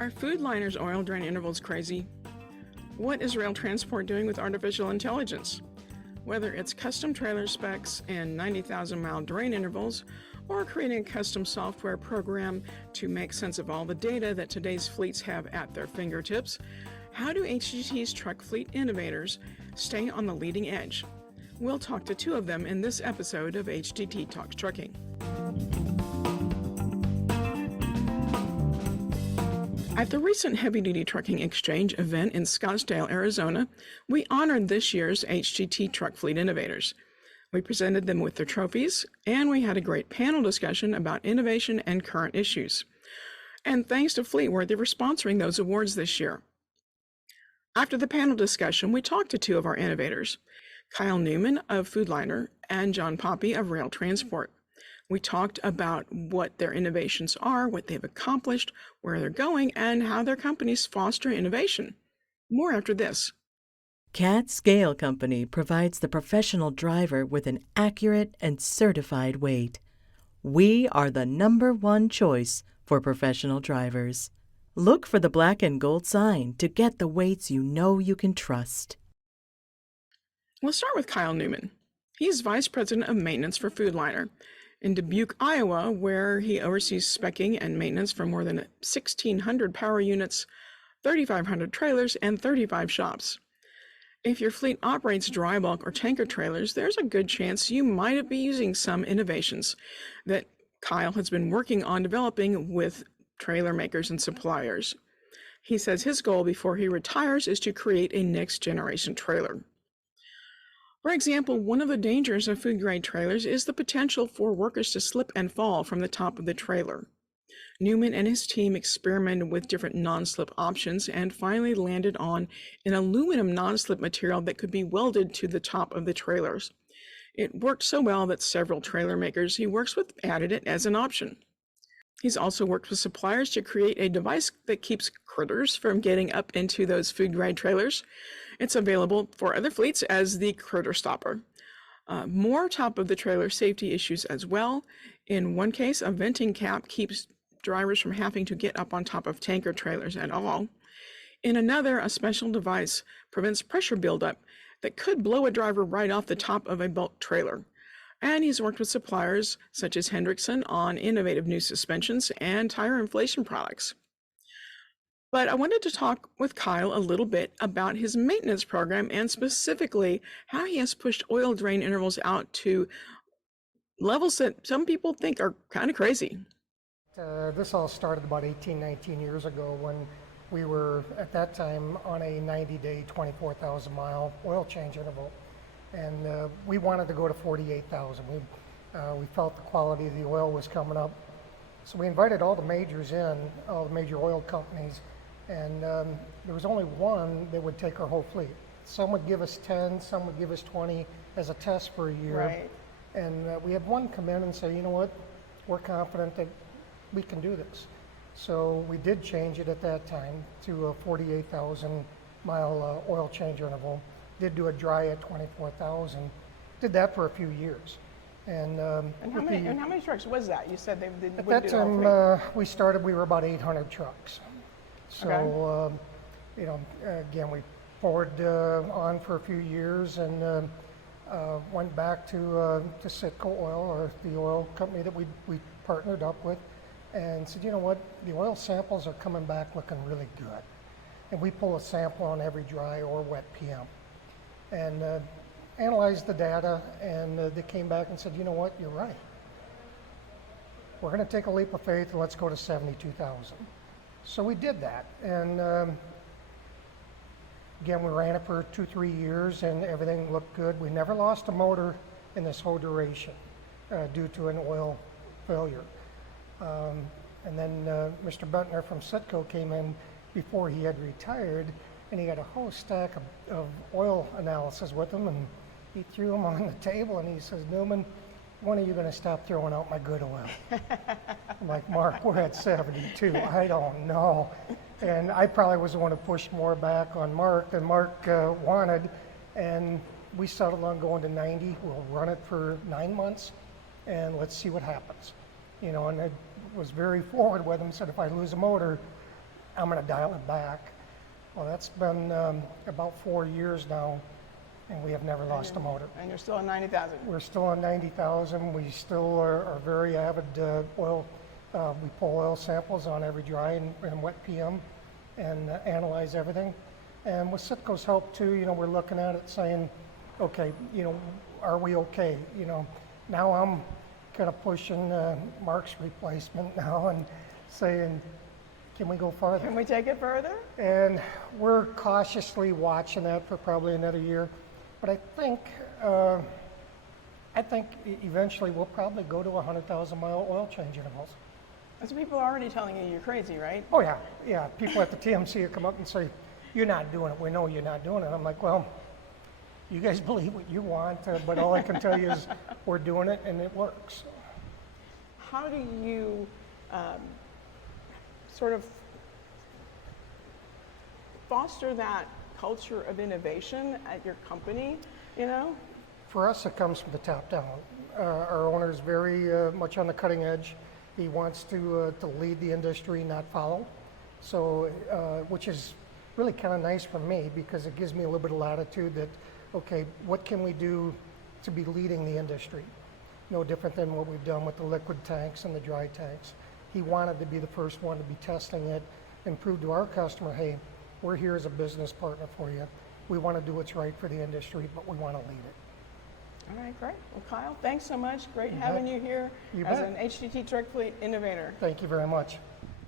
Are Foodliner's oil drain intervals crazy? What is Roehl Transport doing with artificial intelligence? Whether it's custom trailer specs and 90,000-mile drain intervals, or creating a custom software program to make sense of all the data that today's fleets have at their fingertips, how do HDT's Truck Fleet Innovators stay on the leading edge? We'll talk to two of them in this episode of HDT Talks Trucking. At the recent Heavy Duty Trucking Exchange event in Scottsdale, Arizona, we honored this year's HDT Truck Fleet Innovators. We presented them with their trophies, and we had a great panel discussion about innovation and current issues. And thanks to Fleetworthy for sponsoring those awards this year. After the panel discussion, we talked to two of our innovators, Kyle Neumann of Foodliner and John Paape of Roehl Transport. We talked about what their innovations are, what they've accomplished, where they're going, and how their companies foster innovation. More after this. CAT Scale Company provides the professional driver with an accurate and certified weight. We are the #1 choice for professional drivers. Look for the black and gold sign to get the weights you know you can trust. We'll start with Kyle Neumann. He's Vice President of Maintenance for Foodliner in Dubuque, Iowa, where he oversees speccing and maintenance for more than 1,600 power units, 3,500 trailers, and 35 shops. If your fleet operates dry bulk or tanker trailers, there's a good chance you might be using some innovations that Kyle has been working on developing with trailer makers and suppliers. He says his goal before he retires is to create a next-generation trailer. For example, one of the dangers of food-grade trailers is the potential for workers to slip and fall from the top of the trailer. Neumann and his team experimented with different non-slip options and finally landed on an aluminum non-slip material that could be welded to the top of the trailers. It worked so well that several trailer makers he works with added it as an option. He's also worked with suppliers to create a device that keeps critters from getting up into those food-grade trailers. It's available for other fleets as the critter stopper. More top of the trailer safety issues as well. In one case, a venting cap keeps drivers from having to get up on top of tanker trailers at all. In another, a special device prevents pressure buildup that could blow a driver right off the top of a bulk trailer. And he's worked with suppliers such as Hendrickson on innovative new suspensions and tire inflation products. But I wanted to talk with Kyle a little bit about his maintenance program and specifically how he has pushed oil drain intervals out to levels that some people think are kind of crazy. This all started about 18, 19 years ago when we were at that time on a 90-day, 24,000-mile oil change interval. And we wanted to go to 48,000. We felt the quality of the oil was coming up. So we invited all the majors in, all the major oil companies, and there was only one that would take our whole fleet. Some would give us 10, some would give us 20 as a test for a year. Right. And we had one come in and say, you know what, we're confident that we can do this. So we did change it at that time to a 48,000 mile oil change interval. Did do a dry at 24,000. Did that for a few years. And how many trucks was that? You said they didn't. At that time, we started. We were about 800 trucks. So, okay. Again, we forward on for a few years and went back to Citgo Oil, or the oil company that we partnered up with, and said, you know what, the oil samples are coming back looking really good. And we pull a sample on every dry or wet PM. And analyzed the data, and they came back and said, you know what, you're right. We're going to take a leap of faith and let's go to 72,000. So we did that. And again, we ran it for 2-3 years and everything looked good. We never lost a motor in this whole duration due to an oil failure. And then Mr. Butner from Citgo came in before he had retired, and he had a whole stack of oil analysis with him, and he threw them on the table and he says, Neumann, when are you going to stop throwing out my good oil? I'm like, Mark, we're at 72. I don't know. And I probably was the one who pushed more back on Mark than Mark wanted, and we settled on going to 90. We'll run it for 9 months and let's see what happens. And I was very forward with him, said if I lose a motor, I'm going to dial it back. Well, that's been about 4 years now, and we have never lost a motor. And you're still at 90,000. We're still on 90,000. We still are very avid oil. We pull oil samples on every dry and wet PM and analyze everything. And with Citgo's help too, we're looking at it saying, okay, are we okay? Now I'm kind of pushing Mark's replacement now and saying, can we go farther? Can we take it further? And we're cautiously watching that for probably another year. But I think eventually we'll probably go to 100,000 mile oil change intervals. So people are already telling you you're crazy, right? Oh yeah. People at the TMC will come up and say, you're not doing it. We know you're not doing it. I'm like, well, you guys believe what you want, but all I can tell you is we're doing it and it works. How do you sort of foster that culture of innovation at your company, For us, it comes from the top down. Our owner is very much on the cutting edge. He wants to lead the industry, not follow. So, which is really kind of nice for me because it gives me a little bit of latitude that, okay, what can we do to be leading the industry? No different than what we've done with the liquid tanks and the dry tanks. He wanted to be the first one to be testing it and prove to our customer, hey, we're here as a business partner for you. We want to do what's right for the industry, but we want to lead it. All right, great. Well, Kyle, thanks so much. Great having you here as an HDT Truck Fleet Innovator. Thank you very much.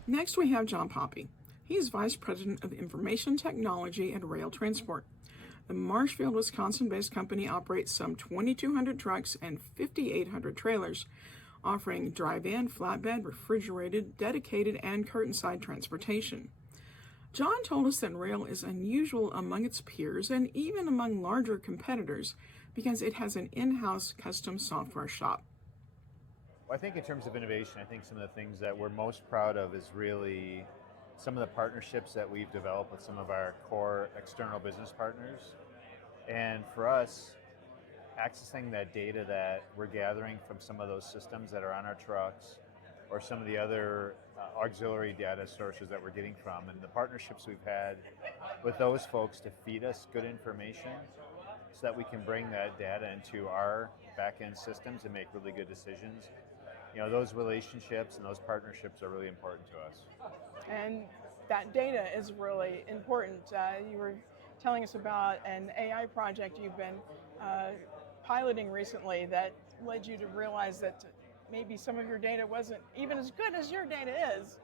Next, we have John Paape. He's Vice President of Information Technology at Roehl Transport. The Marshfield, Wisconsin-based company operates some 2,200 trucks and 5,800 trailers, offering dry van, flatbed, refrigerated, dedicated, and curtain-side transportation. John told us that Roehl is unusual among its peers and even among larger competitors because it has an in-house custom software shop. Well, I think in terms of innovation, I think some of the things that we're most proud of is really some of the partnerships that we've developed with some of our core external business partners. And for us, accessing that data that we're gathering from some of those systems that are on our trucks or some of the other auxiliary data sources that we're getting from, and the partnerships we've had with those folks to feed us good information so that we can bring that data into our back-end systems and make really good decisions. Those relationships and those partnerships are really important to us. And that data is really important. You were telling us about an AI project you've been piloting recently that led you to realize that maybe some of your data wasn't even as good as your data is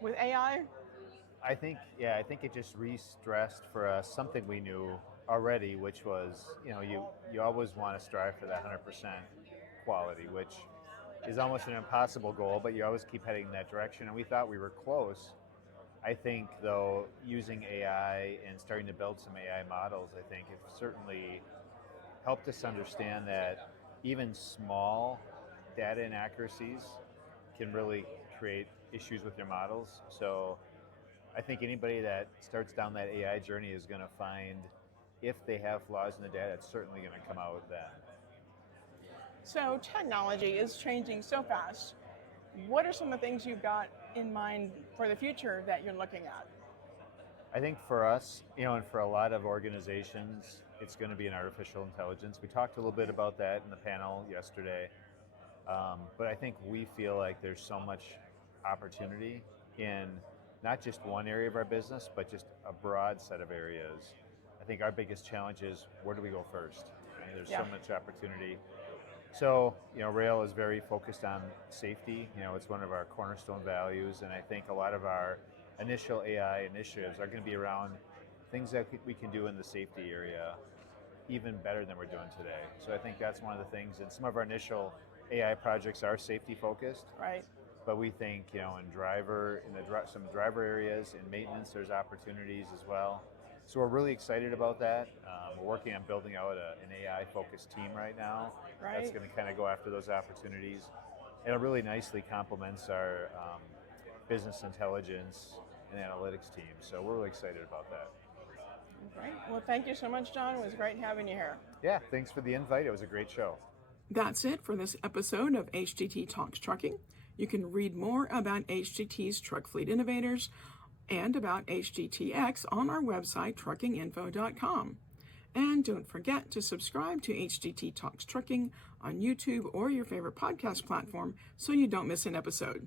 with AI. I think it just re-stressed for us something we knew already, which was, you always want to strive for that 100% quality, which is almost an impossible goal, but you always keep heading in that direction. And we thought we were close. I think, though, using AI and starting to build some AI models, I think it certainly helped us understand that even small data inaccuracies can really create issues with your models. So I think anybody that starts down that AI journey is going to find, if they have flaws in the data, it's certainly going to come out with that. So technology is changing so fast. What are some of the things you've got in mind for the future that you're looking at? I think for us, and for a lot of organizations, it's going to be an artificial intelligence. We talked a little bit about that in the panel yesterday, but I think we feel like there's so much opportunity in not just one area of our business, but just a broad set of areas. I think our biggest challenge is, where do we go first? There's so much opportunity. So, Roehl is very focused on safety. It's one of our cornerstone values, and I think a lot of our initial AI initiatives are going to be around things that we can do in the safety area even better than we're doing today. So I think that's one of the things, and some of our initial AI projects are safety focused. Right. But we think, in some driver areas, in maintenance, there's opportunities as well. So we're really excited about that. We're working on building out an AI-focused team right now. Right. That's going to kind of go after those opportunities. And it really nicely complements our business intelligence and analytics team. So we're really excited about that. Great. Well, thank you so much, John. It was great having you here. Yeah, thanks for the invite. It was a great show. That's it for this episode of HDT Talks Trucking. You can read more about HDT's Truck Fleet Innovators and about HDTX on our website, truckinginfo.com. And don't forget to subscribe to HDT Talks Trucking on YouTube or your favorite podcast platform so you don't miss an episode.